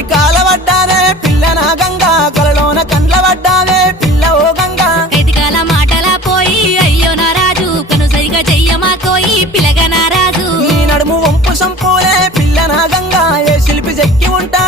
కలి కాలవడ్డావే పిల్ల నా గంగా కలలోన కండ్ల పడ్డావే పిల్ల ఓ గంగా ఎదిగాల మాటల పోయి అయ్యో నా రాజు కను సరిగా చెయ్యమా కోయి పిల్లగా నా రాజు నీ నడుము వంపు సంపూలే పిల్ల నా గంగా ఏ శిల్పి చెక్కి ఉంటా